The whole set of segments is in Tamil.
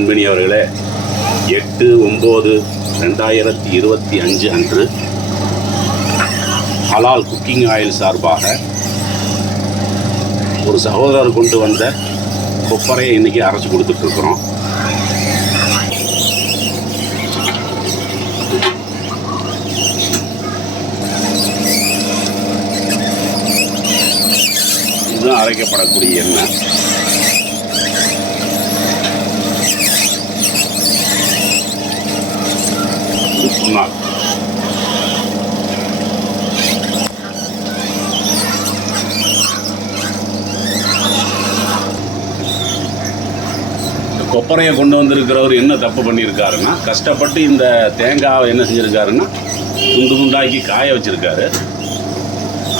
அன்பினி அவர்களே எட்டு ஒம்பது ரெண்டாயிரத்தி இருபத்தி அஞ்சு அன்று ஹலால் குக்கிங் ஆயில் சார்பாக ஒரு சகோதரர் கொண்டு வந்த கொப்பரையை இன்னைக்கு அரைச்சி கொடுத்துட்ருக்குறோம் இதுதான் அரைக்கப்படக்கூடிய எண்ணெய் இது புண்ணாக்கு இந்த கொப்பரையை கொண்டு வந்திருக்கிறவர் என்ன தப்பு பண்ணியிருக்காருன்னா கஷ்டப்பட்டு இந்த தேங்காவை என்ன செஞ்சுருக்காருன்னா துண்டு துண்டாக்கி காய வச்சுருக்காரு.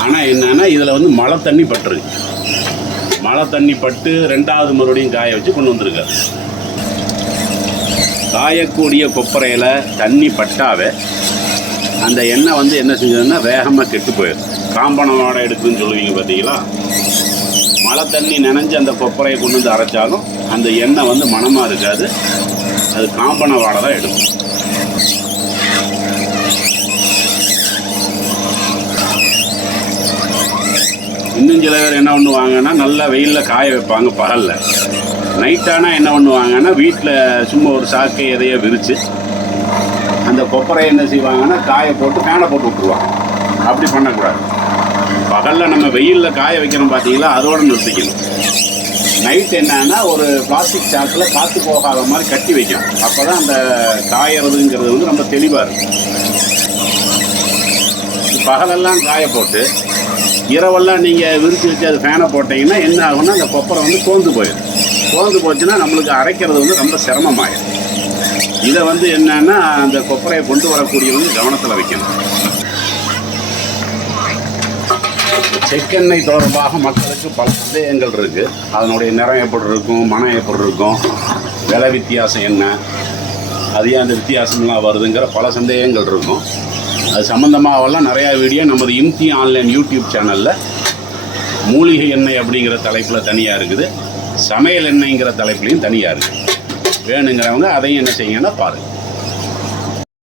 ஆனால் என்னென்னா இதில் வந்து மழை தண்ணி பட்டுருக்கு மழை தண்ணி பட்டு ரெண்டாவது மறுபடியும் காய வச்சு கொண்டு வந்திருக்காரு. காயக்கூடிய கொப்பரையில் தண்ணி பட்டாவே அந்த எண்ணெய் வந்து என்ன செஞ்சதுன்னா வேகமாக கெட்டு போயிடும் காம்பனோட வாடை எடுக்குன்னு சொல்லுவீங்க பார்த்தீங்களா மழை தண்ணி நினைஞ்சு அந்த கொப்பரையை கொண்டு வந்து அரைச்சாலும் அந்த எண்ணெய் வந்து மணமாக இருக்காது. அது காம்பன வாடை தான் எடுக்கும். இன்னும் சில பேர் என்ன பண்ணுவாங்கன்னா நல்லா வெயிலில் காய வைப்பாங்க பகலில். நைட்டானா என்ன பண்ணுவாங்கன்னா வீட்டில் சும்மா ஒரு சாக்கை எதையோ விரித்து அந்த கொப்பரை என்ன செய்வாங்கன்னா காய போட்டு ஃபேனை போட்டு விட்ருவாங்க அப்படி பண்ணக்கூடாது. பகலில் நம்ம வெயிலில் காய வைக்கிறோம் பார்த்தீங்களா அதோடு நிறுத்திக்கணும். நைட் என்னன்னா ஒரு பிளாஸ்டிக் சாக்கில் காற்று போகாத மாதிரி கட்டி வைக்கணும் அப்போ தான் அந்த காயறதுங்கிறது வந்து ரொம்ப தெளிவாக இருக்கும். பகலெல்லாம் காய போட்டு இரவெல்லாம் நீங்கள் விரித்து வச்சு அது ஃபேனை போட்டிங்கன்னா என்ன ஆகும்னா அந்த கொப்பரை வந்து தோந்து போயிடும். தோந்து போச்சுன்னா நம்மளுக்கு அரைக்கிறது வந்து ரொம்ப சிரமமாயிடும். இதை வந்து என்னன்னா அந்த கொப்பரையை கொண்டு வரக்கூடியவங்க கவனத்தில் வைக்கணும். செக்கெண்ணெய் தொடர்பாக மக்களுக்கு பல சந்தேகங்கள் இருக்குது அதனுடைய நிறம் எப்படி இருக்கும் மனம் எப்படி இருக்கும் விலை வித்தியாசம் என்ன அது ஏன் அந்த வித்தியாசம்லாம் வருதுங்கிற பல சந்தேகங்கள் இருக்கும். அது சம்மந்தமாகலாம் நிறையா வீடியோ நமது இம்தி ஆன்லைன் யூடியூப் சேனலில் மூலிகை எண்ணெய் அப்படிங்கிற தலைப்பில் தனியாக இருக்குது. சமையல் எண்ணெய்ங்கிற தலைப்புலையும் தனியாக இருக்குது வேணுங்கிறவங்க அதையும் என்ன செய்யுங்கன்னா பாருங்கள்